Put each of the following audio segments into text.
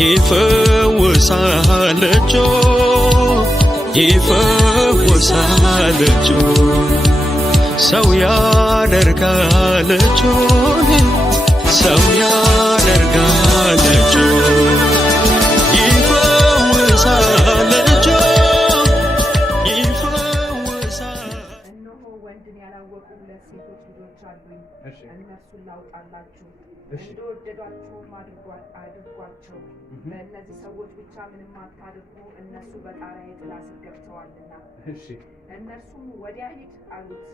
ይፈውሳል እጁ ይፈውሳል እጁ ሰው ያደርጋል እጁን ሰው ያደርጋል እጁ ይፈውሳል እጁ ይፈውሳል። እነሆ ወንድን ያላወቁ ሁለት ሴቶች ልጆች አሉኝ። እነርሱን ላውጣላችሁ እንደወደዷችሁም አድርጓቸው። በእነዚህ ሰዎች ብቻ ምንም አታድርጉ፣ እነሱ በጣሪያዬ ጥላ ስር ገብተዋልና። እነርሱም ወዲያ ሂድ አሉት።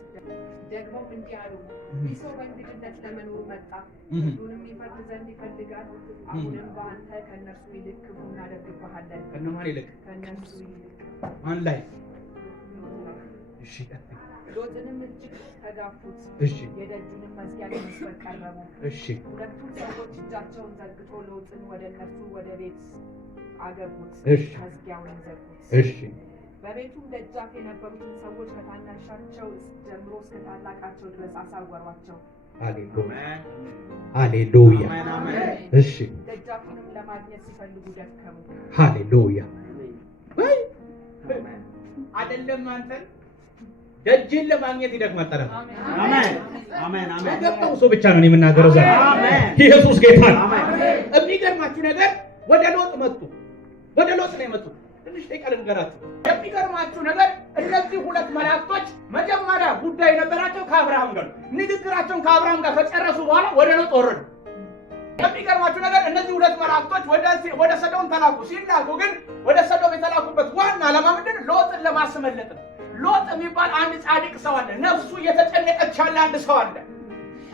ደግሞም እንዲህ አሉ፣ ይህ ሰው በእንግድነት ለመኖር መጣ፣ ሁሉንም ይፈርድ ዘንድ ይፈልጋል። አሁንም በአንተ ከእነርሱ ይልቅ ክፉ እናደርግብሃለን። ከእነርሱ ይልቅ ማን ላይ? ሎጥንም እጅግ ተጋፉት፣ የደጁንም መዝጊያ ለመስበር ቀረቡ። ሁለቱም ሰዎች እጃቸውን ዘርግቶ ሎጥን ወደ እነርሱ ወደ ቤት አገቡት፣ መዝጊያውን ዘጉት። በቤቱም ደጃፍ የነበሩትን ሰዎች ከታናሻቸው ጀምሮ እስከ ታላቃቸው ድረስ አሳወሯቸው። ሃሌሉያ። ደጃፉንም ለማግኘት ሲፈልጉ ደከሙ። ሃሌሉያ። አይደለም አንተን ደጅን ለማግኘት ይደክማል። አሜን አሜን አሜን። የገባው ሰው ብቻ ነው የምናገረው ዛሬ። ኢየሱስ ጌታ ነው። የሚገርማችሁ ነገር ወደ ሎጥ መጡ። ወደ ሎጥ ነው የመጡት። ትንሽ ደቂቃ ልንገራችሁ። የሚገርማችሁ ነገር እነዚህ ሁለት መላእክቶች መጀመሪያ ጉዳይ ነበራቸው ከአብርሃም ጋር። ንግግራቸውን ከአብርሃም ጋር ከጨረሱ በኋላ ወደ ሎጥ ወረዱ። የሚገርማችሁ ነገር እነዚህ ሁለት መላእክቶች ወደ ሰዶም ተላኩ። ሲላኩ ግን ወደ ሰዶም የተላኩበት ዋና ዓላማ ምንድን ነው? ሎጥን ለማስመለጥ ነው። ሎጥ የሚባል አንድ ጻድቅ ሰው አለ። ነፍሱ እየተጨነቀች ያለ አንድ ሰው አለ።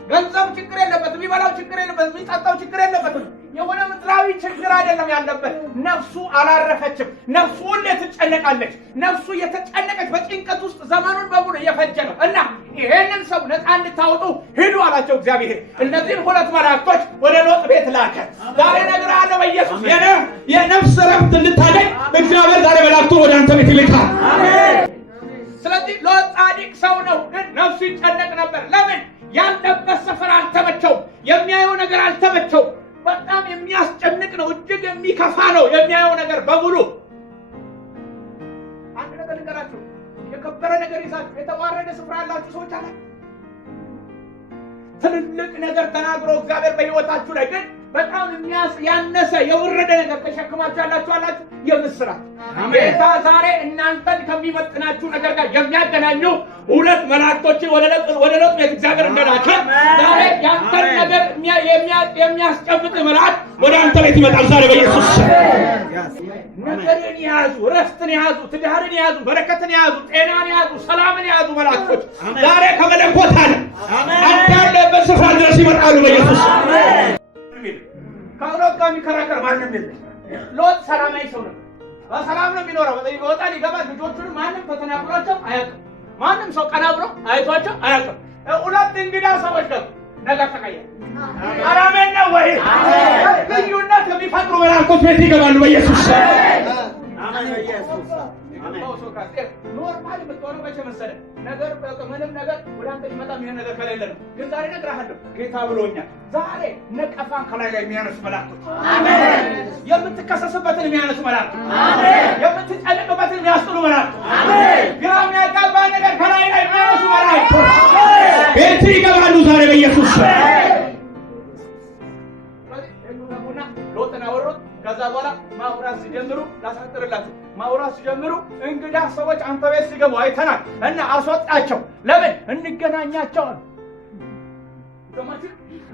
ገንዘብ ችግር የለበትም፣ የሚበላው ችግር የለበትም፣ የሚጠጣው ችግር የለበትም። የሆነ ምድራዊ ችግር አይደለም ያለበት። ነፍሱ አላረፈችም። ነፍሱ ሁሌ ትጨነቃለች። ነፍሱ እየተጨነቀች በጭንቀት ውስጥ ዘመኑን በሙሉ እየፈጀ ነው እና ይሄንን ሰው ነፃ እንድታወጡ ሂዱ አላቸው እግዚአብሔር። እነዚህን ሁለት መላእክቶች ወደ ሎጥ ቤት ላከ። ዛሬ እነግርሃለሁ በኢየሱስ የነፍስ ረፍት እንድታገኝ እግዚአብሔር ዛሬ መላእክቱን ወደ አንተ ቤት ይልካል። ስለዚህ ሎጥ ጻድቅ ሰው ነው፣ ግን ነፍሱ ይጨነቅ ነበር። ለምን? ያለበት ሰፈር አልተመቸው፣ የሚያየው ነገር አልተመቸው። በጣም የሚያስጨንቅ ነው፣ እጅግ የሚከፋ ነው የሚያየው ነገር በሙሉ። አንድ ነገር ልንገራችሁ፣ የከበረ ነገር ይዛችሁ የተዋረደ ስፍራ ያላችሁ ሰዎች አለ። ትልልቅ ነገር ተናግሮ እግዚአብሔር በሕይወታችሁ ላይ ግን በጣም ያነሰ የወረደ ነገር ተሸክማችሁ ያላችሁ አላችሁ። የምስራት ጌታ ዛሬ እናንተን ከሚመጥናችሁ ነገር ጋር የሚያገናኙ ሁለት መላእክቶችን ወደ ሎጥ ቤት እግዚአብሔር እንደላከ ዛሬ ያንተን ነገር የሚያስጨብጥ መልአክ ወደ አንተ ቤት ይመጣል ዛሬ በኢየሱስ ነገርን ያዙ፣ ረፍትን ያዙ፣ ትዳርን ያዙ፣ በረከትን ያዙ፣ ጤናን ያዙ፣ ሰላምን ያዙ መላእክቶች ዛሬ ከመለኮት አለ አንተ ያለበት ስፍራ ድረስ ይመጣሉ በኢየሱስ ከሎጥ ጋር የሚከራከር ማንም የለም። ሎጥ ሰላማዊ ሰው ነው። በሰላም ነው የሚኖረው። ይወጣል ይገባል። ልጆቹን ማንም ተተናግሯቸው አያውቅም። ማንም ሰው ቀና ብሎ አይቷቸው አያውቅም። ሁለት እንግዳ ሰዎች ደግሞ ነገር ተቀየረ። አሜን ነው ወይ? ልዩነት የሚፈጥሩ መላእክቶች ቤት ይገባሉ በኢየሱስ አሜን። በኢየሱስ ኖርማል የምትሆነው መቼ መሰለህ? ነገር ምንም ነገር ወደ አንተ ሊመጣ የሚሆን ነገር ከሌለ ነው። ግን ዛሬ እነግርሃለሁ ጌታ ብሎኛል። ዛሬ ነቀፋን ከላይ ላይ የሚያነሱ መላእክቶች፣ አሜን። የምትከሰስበትን የሚያነሱ መላእክቶች፣ አሜን። የምትጨነቅበትን የሚያስጥሉ መላእክቶች፣ አሜን። ግራ የሚያጋባ ነገር ከላይ ላይ የሚያነሱ መላእክቶች ቤት ይገባሉ ዛሬ በኢየሱስ ሎጥን አወሩት። ከዛ በኋላ ማውራት ሲጀምሩ ላሳጥርላችሁ ማውራት ሲጀምሩ እንግዳ ሰዎች አንተ ቤት ሲገቡ አይተናል እና አስወጣቸው። ለምን? እንገናኛቸው።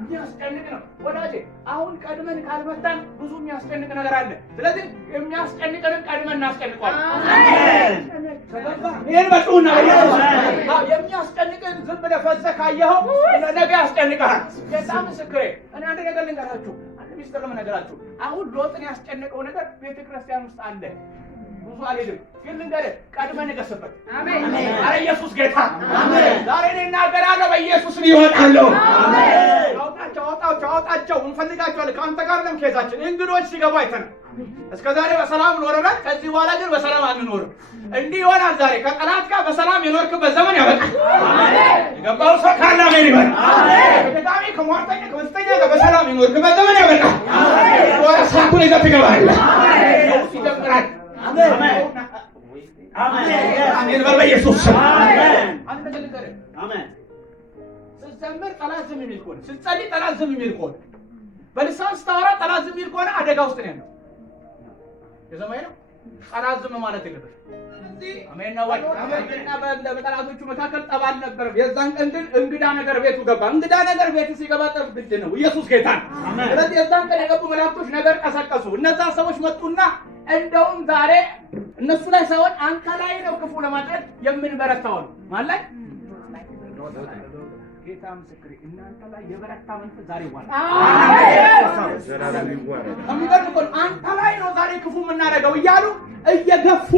የሚያስጨንቅ ነው ወዳጄ። አሁን ቀድመን ካልመጣን ብዙ የሚያስጨንቅ ነገር አለ። ስለዚህ የሚያስጨንቀንን ቀድመን እናስጨንቀዋለን። ይሄን በጡና የሚያስጨንቅን ዝም ብለህ ፈዘህ ካየኸው ነገ ያስጨንቅሃል። ጌታ ምስክሬ። እኔ አንድ ነገር ልንገራችሁ፣ አንድ ሚስጥር ልነግራችሁ። አሁን ሎጥን ያስጨነቀው ነገር ቤተክርስቲያን ውስጥ አለ። ብዙ አልሄድም፣ ግን ልንገርህ፣ ቀድመህ ንገስበት። አሜን። ኧረ ኢየሱስ ጌታ። አሜን። ዛሬ እኔ እናገራለሁ፣ በኢየሱስ ይወጣለሁ። አሜን። አውጣቸው፣ እንፈልጋቸዋለን። ከአንተ ጋር ነው ኬዛችን። እንግዶች ሲገቡ አይተናል። እስከ ዛሬ በሰላም ኖረናል። ከዚህ በኋላ ግን በሰላም አንኖርም። እንዲህ ይሆናል። ዛሬ ከጠላት ጋር በሰላም የኖርክበት ዘመን ያበቃል። አሜን። የገባው ሰው ካለ አሜን ይበል። አሜን። ከደጋሚ ከሟርተኛ ከመስተኛ ጋር በሰላም የኖርክበት ዘመን ያበቃል። አሜን። ወራሳቱ ለውጡን ይዘህ ትገባለህ። ለውጥ ይጀምራል። አሜን በል በኢየሱስ ስም። አንድ ነገር ልንገርህ። ስትዘምር ጠላት ዝም የሚል ከሆነ፣ ስትጸልይ ጠላት ዝም የሚል ከሆነ፣ በልሳን ስታወራ ጠላት ዝም የሚል ከሆነ አደጋ ውስጥ ነው ያለው። የሰማይ ነው። ጠላት ዝም ማለት የለበትም። አሜን ነው ወይ? አሜንና በጠላቶቹ መካከል ጠብ አልነበረም። የዛን ቀን ግን እንግዳ ነገር ቤቱ ገባ። እንግዳ ነገር ቤቱ ሲገባ ጠብ ግድ ነው። ኢየሱስ ጌታ ነው። ስለዚህ የዛን ቀን የገቡ መላእክቶች ነገር ቀሰቀሱ። እነዛ ሰዎች መጡና እንደውም ዛሬ እነሱ ላይ ሳይሆን አንተ ላይ ነው ክፉ ለማድረግ የምንበረታው አሉ። ማለት ጌታ ምስክሬ እናንተ ላይ የበረታ መንፈስ ዛሬ ይዋል። አንተ ላይ ነው ዛሬ ክፉ የምናደርገው እያሉ እየገፉ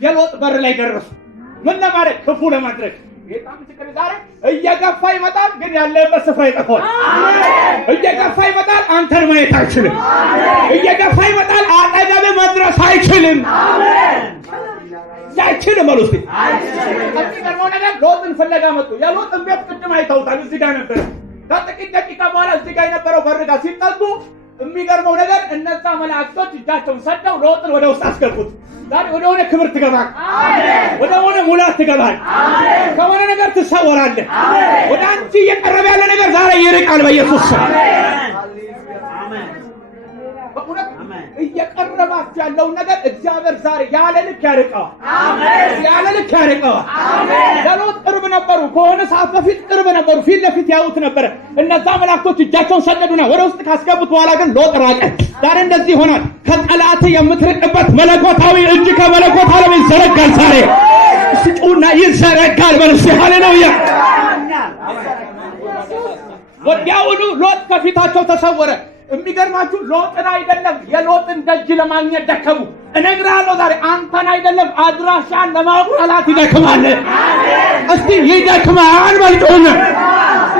የሎጥ በር ላይ ደረሱ። ምን ለማድረግ? ክፉ ለማድረግ። ጌታ ምስክሬ ዛሬ እየገፋ ይመጣል፣ ግን ያለበት ስፍራ ይጠፋል። እየገፋ ይመጣል፣ አንተን ማየት አይችልም። እየገፋ ይመጣል፣ አጠገብህ መድረስ አይችልም። አይችልም አሉ። እስቲ የሚገርመው ነገር ሎጥን ፍለጋ መጡ። የሎጥን ቤት ቅድም አይተውታል። እዚህ ጋር ነበረ። ከጥቂት ደቂቃ በኋላ እዚህ ጋር የነበረው በር ጋር ሲጠጉ የሚገርመው ነገር እነዛ መላእክቶች እጃቸውን ሰደው ሎጥን ወደ ውስጥ አስገቡት። ዛሬ ወደ ሆነ ክብር ትገባል። ወደ ሆነ ሙላት ትገባል። ከሆነ ነገር ትሰወራለህ። ወደ አንቺ እየቀረበ ያለ ነገር ዛሬ ይርቃል በኢየሱስ ስም። እየቀረባችሁ ያለውን ነገር እግዚአብሔር ዛሬ ያለ ልክ ያርቀዋል። ያለ ልክ ያርቀዋል። ለሎጥ ቅርብ ነበሩ። ከሆነ ሰዓት በፊት ቅርብ ነበሩ። ፊት ለፊት ያዩት ነበረ። እነዛ መላእክቶች እጃቸውን ሰደዱና ወደ ውስጥ ካስገቡት በኋላ ግን ሎጥ ራቀ። ዛሬ እንደዚህ ይሆናል። ከጠላት የምትርቅበት መለኮታዊ እጅ ከመለኮት ዓለም ይዘረጋል። ዛሬ ስጩና ይዘረጋል። በልስ ሃሌሉያ። ወዲያውኑ ሎጥ ከፊታቸው ተሰወረ። የሚገርማችሁ ሎጥን አይደለም የሎጥን ደጅ ለማግኘት ደከሙ። እነግርሃለሁ ዛሬ አንተን አይደለም አድራሻን ለማወቅ ጠላት ይደክማል። እስቲ ይደክማል በልጦና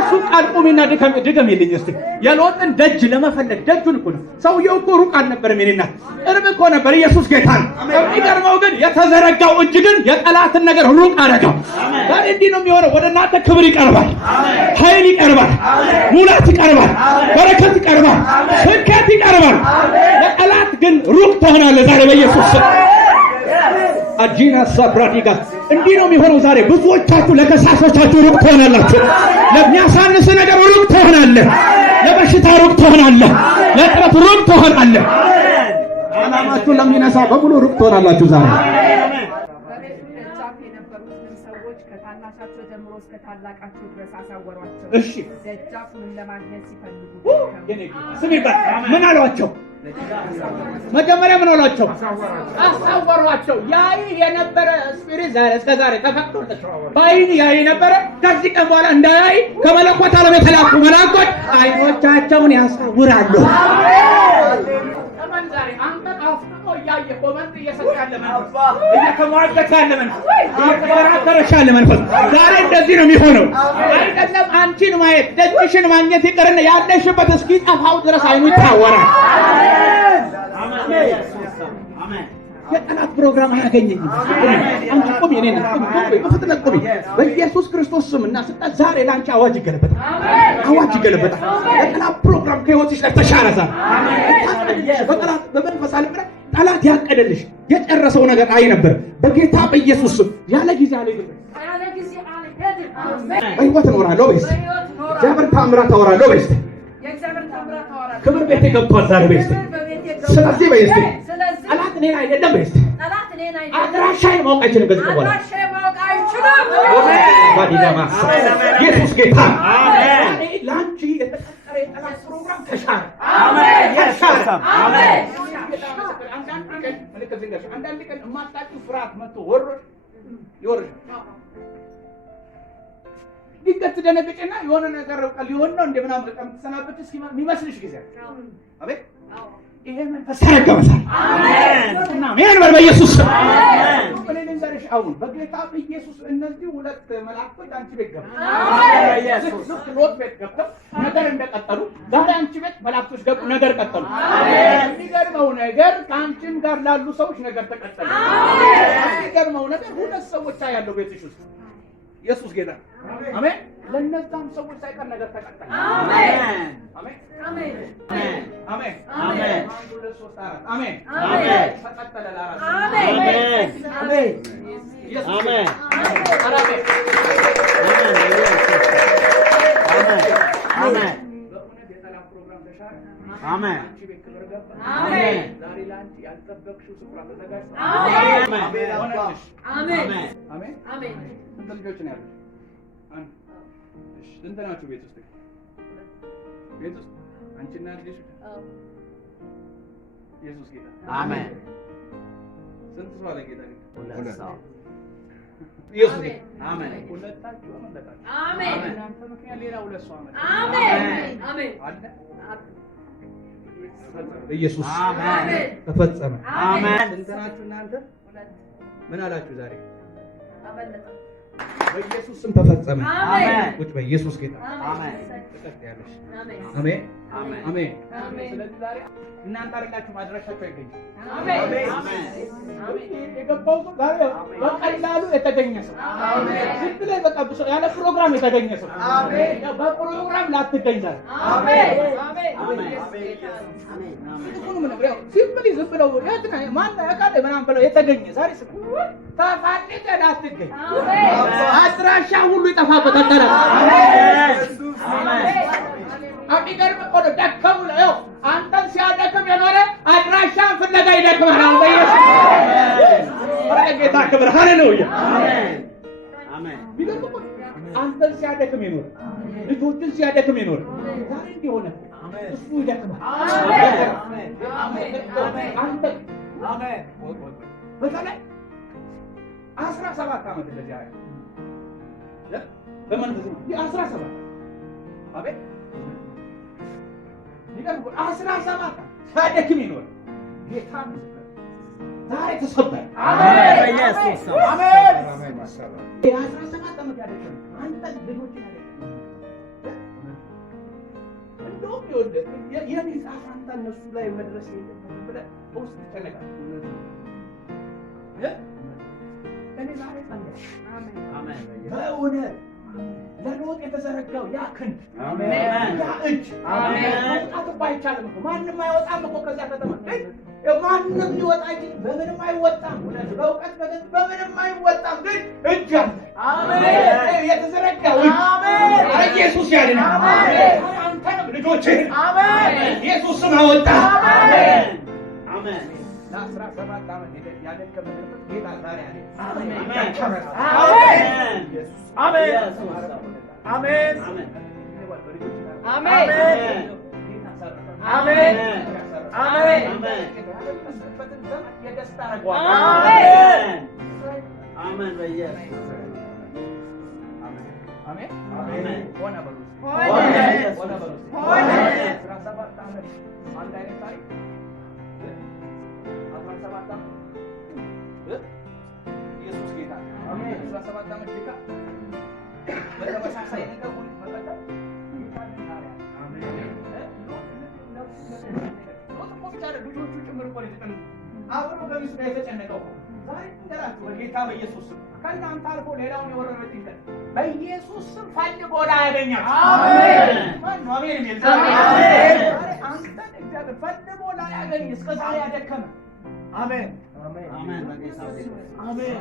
እሱ ቃል ቁሚና ድገም ይልኝ እስቲ። የሎጥን ደጅ ለመፈለግ ደጁን እኮ ነው። ሰውየው እኮ ሩቅ አልነበረም። የኔና ቅርብ እኮ ነበር። ኢየሱስ ጌታ ነው። የሚገርመው ግን የተዘረጋው እጅ ግን የጠላትን ነገር ሩቅ አደረገው። ዛሬ እንዲህ ነው የሚሆነው። ወደ እናንተ ክብር ይቀርባል፣ ኃይል ይቀርባል፣ ሙላት ይቀርባል፣ በረከት ይቀርባል፣ ስኬት ይቀርባል። ለጠላት ግን ሩቅ ትሆናለህ ዛሬ በኢየሱስ ስም። አጂና ሳብራዲጋ እንዲህ ነው የሚሆነው ዛሬ። ብዙዎቻችሁ ለከሳሾቻችሁ ሩቅ ትሆናላችሁ። ለሚያሳንስ ነገር ሩቅ ትሆናለህ። ለበሽታ ሩቅ ትሆናለህ። ለጥረት ሩቅ ትሆናለህ። ዓላማችሁን ለሚነሳ በሙሉ ሩቅ ትሆናላችሁ ዛሬ። በቤቱ ደጃፍ የነበሩትን ሰዎች ከታናሻቸው ጀምሮ እስከ ታላቃቸው ድረስ አሳወሯቸው። እሺ ደጃፉን ለማግኘት ሲፈልጉ ስም ይባል ምን አሏቸው? መጀመሪያ ምን አሏቸው? አሳወሯቸው። ያይ የነበረ ስፒሪት ዛሬ እስከ ዛሬ ተፈቅዶለት ባይን ያይ ነበረ። ከዚህ ቀን በኋላ እንዳያይ ከመለኮት ዓለም የተላኩ መላእክቶች አይኖቻቸውን ያሳውራሉ። ዛሬ አንተ አፍጥጦ እያየ ኮመንት እየሰጠ ያለ መንፈስ፣ እየተሟገተ ያለ መንፈስ፣ እየተከራከረሽ ያለ መንፈስ ዛሬ እንደዚህ ነው የሚሆነው። አይደለም አንቺን ማየት ደጅሽን ማግኘት ይቅርና ያለሽበት እስኪጠፋው ድረስ አይኑ ይታወራል። አሜን። የጠላት ፕሮግራም አያገኘኝም። አንቺ ቁሚ፣ እኔ በፍጥነት ቁሚ። በኢየሱስ ክርስቶስ ስምና ስልጣን ዛሬ ለአንቺ አዋጅ ይገለበጣል። አዋጅ ይገለበጣል። የጠላት ፕሮግራም ከህይወትሽ ላይ ተሻረዛ። በጠላት በመንፈስ ዓለም ላይ ጠላት ያቀደልሽ የጨረሰው ነገር አይ ነበር። በጌታ በኢየሱስ ስም ያለ ጊዜ አለ ይገለበጣል። በህይወት እኖራለሁ በይስ እግዚአብሔር ታምራት አወራለሁ በይስ ክብር ቤቴ ገብቷል ዛሬ በይስ። ስለዚህ በይስ ጠላት እኔን አይደለም በይስ አድራሻዬን ማወቅ አይችልም። ከዚህ በኋላ ኢየሱስ ጌታ ለአንቺ የተቀጠረ የጠላት ፕሮግራም ተሻረ። አንዳንድ ቀን የማታውቂው ፍርሃት መጥቶ ይወርዳል። ድንገት ትደነግጭና የሆነ ነገር ሊሆን ነው እንደምናምን የምትሰናበት የሚመስልሽ ጊዜ አቤት ይሄ መንፈስ ተረገመሳል። አሜን በል በኢየሱስ ስም። እኔ ልንገርሽ አሁን በጌታ በኢየሱስ እነዚህ ሁለት መላእክቶች አንቺ ቤት ገቡ። ሎጥ ቤት ገብተው ነገር እንደቀጠሉ ዛሬ አንቺ ቤት መላእክቶች ገቡ፣ ነገር ቀጠሉ። የሚገርመው ነገር ከአንቺም ጋር ላሉ ሰዎች ነገር ተቀጠለ። የሚገርመው ነገር ሁለት ሰዎች ያለው ቤትሽ ውስጥ ኢየሱስ ጌታ አሜን። ለነዛም ሰዎች ሳይቀር ነገር ተቀጠለ። አሜን አሜን። አሜን አሜን 1 2 3 4 አሜን አሜን ተቀጠለ ለአራት አሜን አሜን ኢየሱስ አሜን አሜን አሜን በእውነት የሰላም ፕሮግራም ተሻረ አሜን አንቺ ቤት ክብር ገባ አሜን ዛሬ ላንቺ ያልጠበቅሽው ስፍራ ተዘጋጅቷል አሜን ሆነልሽ አሜን አሜን አሜን ስንት ልጆች ነው ያሉሽ? አንድ እሺ ስንት ናችሁ ቤት ውስጥ? ቤት ውስጥ አንቺና ልጅሽ? ኢየሱስ ጌታ አሜን ስንት ሰው አለ ጌታ? ሁለት ሰው ኢየሱስ አሜን ሁለታችሁ አመለጣችሁ አሜን እናንተ ምክንያት ሌላ ሁለት ሰው አመለጣ አሜን አሜን አለ ኢየሱስ አሜን ተፈጸመ። አሜን ስንት ናችሁ እናንተ? ምን አላችሁ ዛሬ? አበለጠ በኢየሱስ ስም ተፈጸመ። አሜን ቁጭ በኢየሱስ ጌታ አሜን ተቀጥ ያለሽ አሜን አሜን አሜን አሜን አሜን ስለዚህ ዛሬ እናንተ አይደላችሁ ማድረሻችሁ አይገኝም አሜን የገባው ሰው ዛሬ በቀላሉ የተገኘ ሰው ዝም ብለህ በቃ ያለ ፕሮግራም የተገኘ ሰው በፕሮግራም ላትገኝ ዛሬ ዝም ብለው ማን ያውቃል ምናምን ብለው የተገኘ ዛሬ ተፋልገህ ላትገኝ አድራሻ ሁሉ ይጠፋበታል። አሚገርም እኮ ነው። ደከሙ ነው አንተን ሲያደክም የኖረ አድራሻን ፍለጋ ይደክማል። አሁን በኢየሱስ ጌታ ክብር ሃሌሉያ አሜን አሜን ቢገርም እኮ አንተን ሲያደክም የኖረ ልጆችን ሲያደክም የኖረ ዛሬ እንዲሆነ እሱ ይደክማል። አሜን አሜን አንተ አሜን በተለይ 17 ዓመት እንደዚህ አይደል በመንፈስ 17 አቤት ይገርም 17 ሳደክም ይኖር ጌታ ዛሬ ተሰበረ። አሜን በኢየሱስ ስም አሜን 17 ዓመት ያደክም አንተ ልጆችን ያደክም እንደውም ይወልድ የሚጻፍ አንተ እነሱ ላይ መድረስ የለበትም ብለህ ውስጥ ይጨነቃል። እኔ ዛሬ ጸለይኩ አሜን በእውነት ለሎጥ የተዘረጋው ያ ክንድ አሜን ያ እጅ አሜን መውጣት እኮ አይቻልም እኮ ማንም አይወጣም እኮ ከዛ ከተማ ማንም ሊወጣ አይችልም። በምንም አይወጣም። በእውቀት በገንዘብ በምንም አይወጣም። ግን እጅ አለ። አሜን የተዘረጋው እጅ አሜን ኢየሱስ ያድናል። አሜን አንተንም ልጆችህን አሜን ኢየሱስ ስም አወጣ። አሜን አሜን ለ17 ዓመት ያደከመበት ጌታ ዛሬ አለ። አሜን አሜን አሜን አሜን አሜን አሜን የደስታ ረጓል። አሜን አሜን በኢየሱስ አሜን አሜን ሆነ በሉ ሆነ በሉ ሆነ 17 ዓመት አንድ አይነት ታሪክ 17 ዓመት ኢየሱስ ጌታ አሜን 17 ዓመት ጌታ በተመሳሳይ ነገር ሁሉ መቀጠል ልጆቹ ጭምር እኮ አብሮ በሚስቱ ላይ የተጨነቀው ዛሬ እንገራችሁ በጌታ በኢየሱስ ስም ከእናንተ አልፎ ሌላውን የወረረች ይቀር በኢየሱስ ስም ፈልጎ ላያገኛት። አሜን ማነው አሜን የሚል? አሜን አንተን እግዚአብሔር ፈልጎ ላያገኝ እስከ ዛሬ ያደከመ አሜን አሜን በጌታ አሜን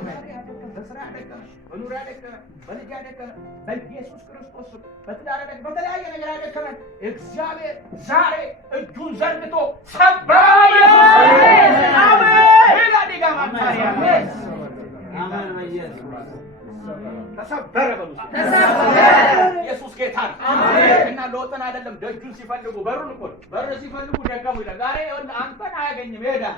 በስራ ያደከመ በኑሮ ያደከመ በልጅ ያደከመ በኢየሱስ ክርስቶስ ስም በትዳር ያደከመ በተለያየ ነገር ያደከመ እግዚአብሔር ዛሬ እጁን ዘርግቶ ሰበረ። አሜን አሜን ሄላዲጋ ማታሪያ አሜን በኢየሱስ ተሰበረ በሉ ኢየሱስ ጌታ አሜን። እና ሎጥን አይደለም ደጁን ሲፈልጉ በሩን እኮ በር ሲፈልጉ ደከሙ ይላል። ዛሬ አንተን አያገኝም ይሄዳል።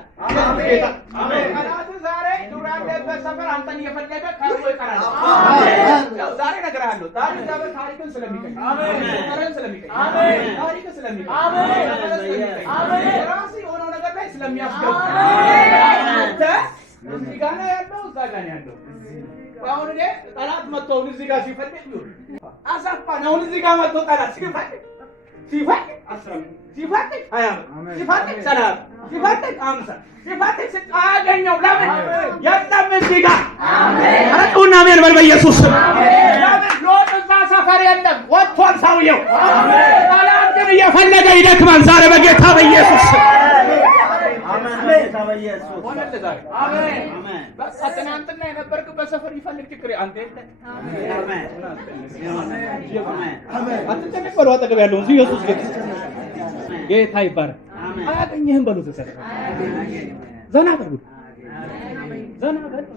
ጌታ አሜን። ጠላት ዛሬ ዱር ያለበት ሰፈር አንተን እየፈለገ ቀርቦ ይቀራል። አሜን ያው ዛሬ ነገር አለው ዛሬ እግዚአብሔር ታሪክን ስለሚቀኝ አሜን ታሪክን ስለሚቀኝ አሜን ታሪክን ስለሚቀኝ አሜን አሜን ራስ የሆነው ነገር ላይ ስለሚያስገባ አንተ እዚህ ጋር ነው ያለው እዛ ጋር ነው ያለው። አሁን እኔ ጠላት መጥቶ እዚህ ጋር ሲፈልግ ይሁን አሳፋን አሁን እዚህ ጋር መጥቶ ጠላት ሲፈልግ ሲፈልግ 20 ሲፈልግ 30 ሲፈልግ 50 ሲፈልግ አገኘው። ለምን የለም እዚህ ጋር አሜን አረጡና አሜን በል በኢየሱስ ስም አሜን። ለምን ሎጥ እዛ ሰፈር የለም ወጥቷል ሰውየው። አሜን ጠላት ግን እየፈለገ ይደክማል ዛሬ በጌታ በኢየሱስ ትወጣለህ ዛሬ። አሜን። በቃ ትናንትና የነበርክበት ሰፈር ይፈልግ ችግር አንተ የለህ። አሜን። አትጨነቅ በለው አጠገብ ያለውን እዚህ ኢየሱስ ጌታ ይባረክ። አያገኝህም በሉት ተሰጠ። ዘና በሉ ዘና በሉ።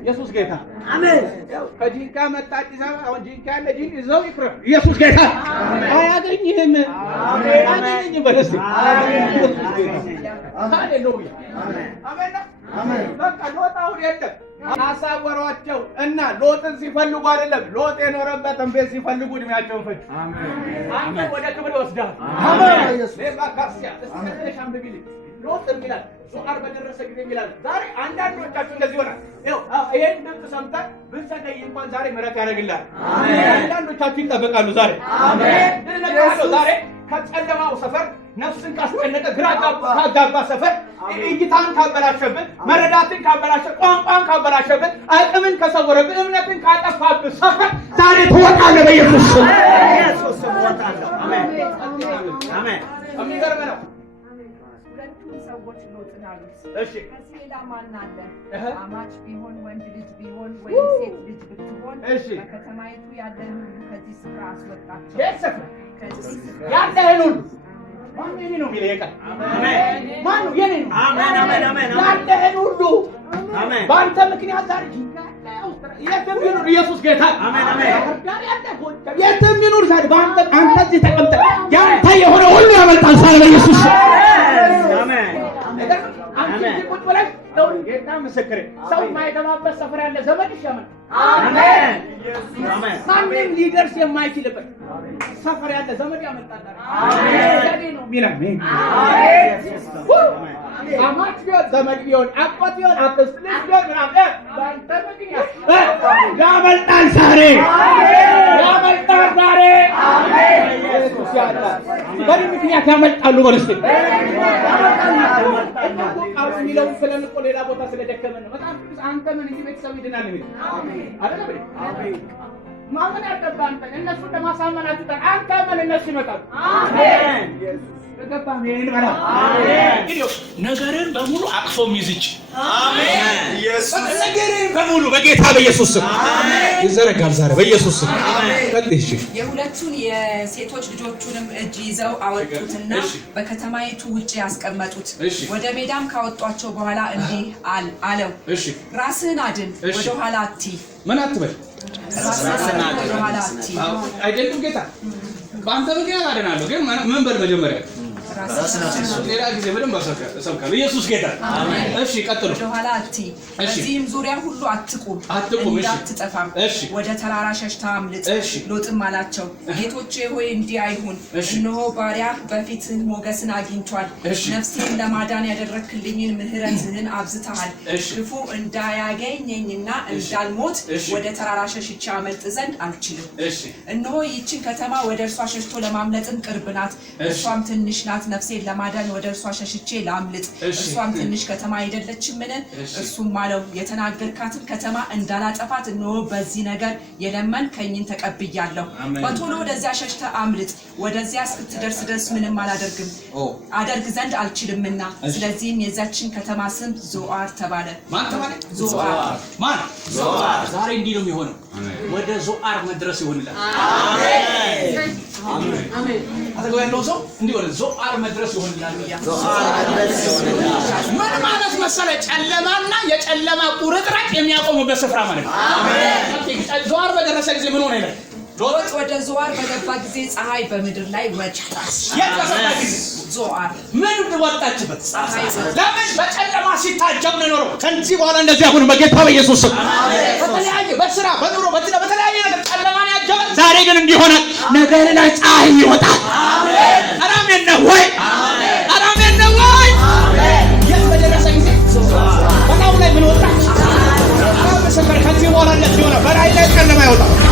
ኢየሱስ ጌታ አሜን። ከጂንካ መጣ አዲስ አበባ። አሁን ጂንካ ያለ ጂን ይዘው ይቅረብ። ኢየሱስ ጌታ አያገኝህም። አያገኝህም በለስ ሃሌሉያ አሜን። በቃ ሎጥ አሁን የለም። አሳወሯቸው እና ሎጥን ሲፈልጉ አይደለም ሎጥ የኖረበትን ቤት ሲፈልጉ እድሜያቸውን ፈጁ። አንተ ወደ ክብር ይወስዳል። አሜን። ለባካሲያ እስከተሻም ቢልኝ ሎጥ ይላል ዞአር በደረሰ ጊዜ ይላል። ዛሬ አንዳንዶቻችሁ እንደዚህ ሆናል። ይሄን ድምፅ ሰምተህ ብንሰደይ እንኳን ዛሬ ምሕረት ያደርግልሃል። አሜን። አንዳንዶቻችሁ ይጠበቃሉ ዛሬ። አሜን። ድነቃለሁ ዛሬ ከጨለማው ሰፈር ነፍስን ካስጨነቀ ግራ ካጋባ ሰፈር እይታን ካበላሸብን መረዳትን ካበላሸ ቋንቋን ካበላሸብን አቅምን ከሰወረብን እምነትን ካጠፋብን ሰፈር ዛሬ ትወጣለህ በኢየሱስ ስም። ኢየሱስ ስም ወጣለሁ። አሜን። አሜን። የሚገርም ነው። ሁለቱም ሰዎች ሎጥን አሉት፣ እሺ ከዚህ ሌላ ማን አለ? አማች ቢሆን ወንድ ልጅ ቢሆን ወይም ሴት ልጅ ብትሆን እሺ በከተማይቱ ያለን ሁሉ ከዚህ ስፍራ አስወጣቸው። የት ሰፈር ከዚህ ስፍራ ያለህን ሁሉ ማን የኔ ነው የሚለው የቀን አሜን። ማን ነው የኔ ነው? አሜን። አሜን። አሜን። ያለህን ሁሉ አሜን። በአንተ ምክንያት ዛሬ የትም ይኑር ኢየሱስ ጌታ። አሜን። አሜን። የትም ይኑር ዛሬ በአንተ አንተ እዚህ ተቀምጠህ ያንተ የሆነ ሁሉ ያመልጣል ዛሬ በኢየሱስ ስም። አሜን። አንተ እዚህ ቁጭ ብለህ ጌታ ምስክሬ ሰው የማይገባበት ሰፈር ያለ ዘመድ ይሻመል። አሜን። አሜን። ማንም ሊደርስ የማይችልበት ሰፈር ያለ ዘመድ ያመልጣል። አሜን ነው የሚለው። አማች ቢሆን ዘመድ ቢሆን አቆት ቢሆን አክስት ልጅ ቢሆን ምናምን በአንተ ምክንያት ያመልጣል ዛሬ ያመልጣል ዛሬ። ኢየሱስ ያድናል። በእኔ ምክንያት ያመልጣሉ በልስት ቃሉ የሚለውን ስለን እኮ ሌላ ቦታ ስለደከመን ነው። በጣም አንተ ምን እንጂ ቤተሰብ ይድናል የሚል አይደል? ማመን ያለብህ አንተ እነሱ ለማሳመን አትጠር። አንተ ምን እነሱ ይመጣሉ። አሜን። ተገባህ? ይሄን በላ። አሜን። ነገርን በሙሉ አቅፎ የሚይዝጭ አሜን። ኢየሱስ ነገርን በሙሉ በጌታ በኢየሱስ ስም አሜን ይዘረጋል ዛሬ በኢየሱስ ስም አሜን። እሺ የሁለቱን የሴቶች ልጆቹንም እጅ ይዘው አወጡትና በከተማይቱ ውጪ ያስቀመጡት። ወደ ሜዳም ካወጧቸው በኋላ እንዲህ አለው፣ ራስህን አድን፣ ወደ ኋላ አትይ። ምን አትበል? ራስህን አድን፣ ወደ ኋላ አትይ። አይደለም ጌታ በአንተ ምክንያት አድናለሁ፣ ግን ምን በል መጀመሪያ ሌላ ጊዜ በደንብ አሰብካለሁ። ኢየሱስ ጌታ አሜን። እሺ ቀጥሉ። ወደ ኋላ አትይ፣ በዚህም ዙሪያ ሁሉ አትቁም፣ እንዳትጠፋም ወደ ተራራ ሸሽተህ አምልጥ። ሎጥም አላቸው፣ ጌቶቼ ሆይ እንዲህ አይሁን፣ እነሆ ባሪያህ በፊትህ ሞገስን አግኝቷል። ነፍሴን ለማዳን ያደረክልኝን ምሕረትህን አብዝተሃል። ክፉ እንዳያገኘኝና እንዳልሞት ወደ ተራራ ሸሽቼ አመልጥ ዘንድ አልችልም። እነሆ ይህችን ከተማ ወደ እርሷ ሸሽቶ ለማምለጥም ቅርብ ናት፣ እርሷም ትንሽ ናት። ነፍሴን ለማዳን ወደ እርሷ ሸሽቼ ላምልጥ፣ እርሷም ትንሽ ከተማ አይደለችምን? እርሱም አለው፣ የተናገርካትን ከተማ እንዳላጠፋት እነሆ በዚህ ነገር የለመንከኝን ተቀብያለሁ። በቶሎ ወደዚያ ሸሽተህ አምልጥ፣ ወደዚያ እስክትደርስ ድረስ ምንም አደርግ ዘንድ አልችልምና። ስለዚህም የዛችን ከተማ ስም ዞአር ተባለ። ማን ተባለ? ዞአር። ማን? ዞአር። ዛሬ እንዲህ ነው የሚሆነው። ወደ ዞአር መድረስ ይሆንላል። አሜን አሜን አሜን። አጠገባቸው ሰው እንዲህ ወደ ዞአር መድረስ ይሆንላል። ምን ማለት መሰለህ? ጨለማና የጨለማ ቁርጥራጭ የሚያቆሙበት ስፍራ ማለት ነው። አሜን። ዞአር በደረሰ ጊዜ ምን ሆነ ይላል? ሎጥ ወደ ዞአር በገባ ጊዜ ፀሐይ በምድር ላይ ወጣች። የከፈታ ጊዜ ዞአር ምን ወጣችበት? ለምን? በጨለማ ሲታጀብ ነው የኖረው። ከዚህ በኋላ እንደዚህ አሁን በጌታ በኢየሱስ ስም በተለያየ በስራ በኑሮ በተለያየ ነገር ጨለማን ያጀበ ዛሬ ግን እንዲሆነ ነገር ላይ ፀሐይ ይወጣል። አሜን። አሜን ነው ወይ? አሜን ነው ወይ? የበደረሰ ጊዜ በላው ላይ ምን ወጣ? ከዚህ በኋላ እንደዚህ ሆነ። በላይ ላይ ጨለማ ይወጣል።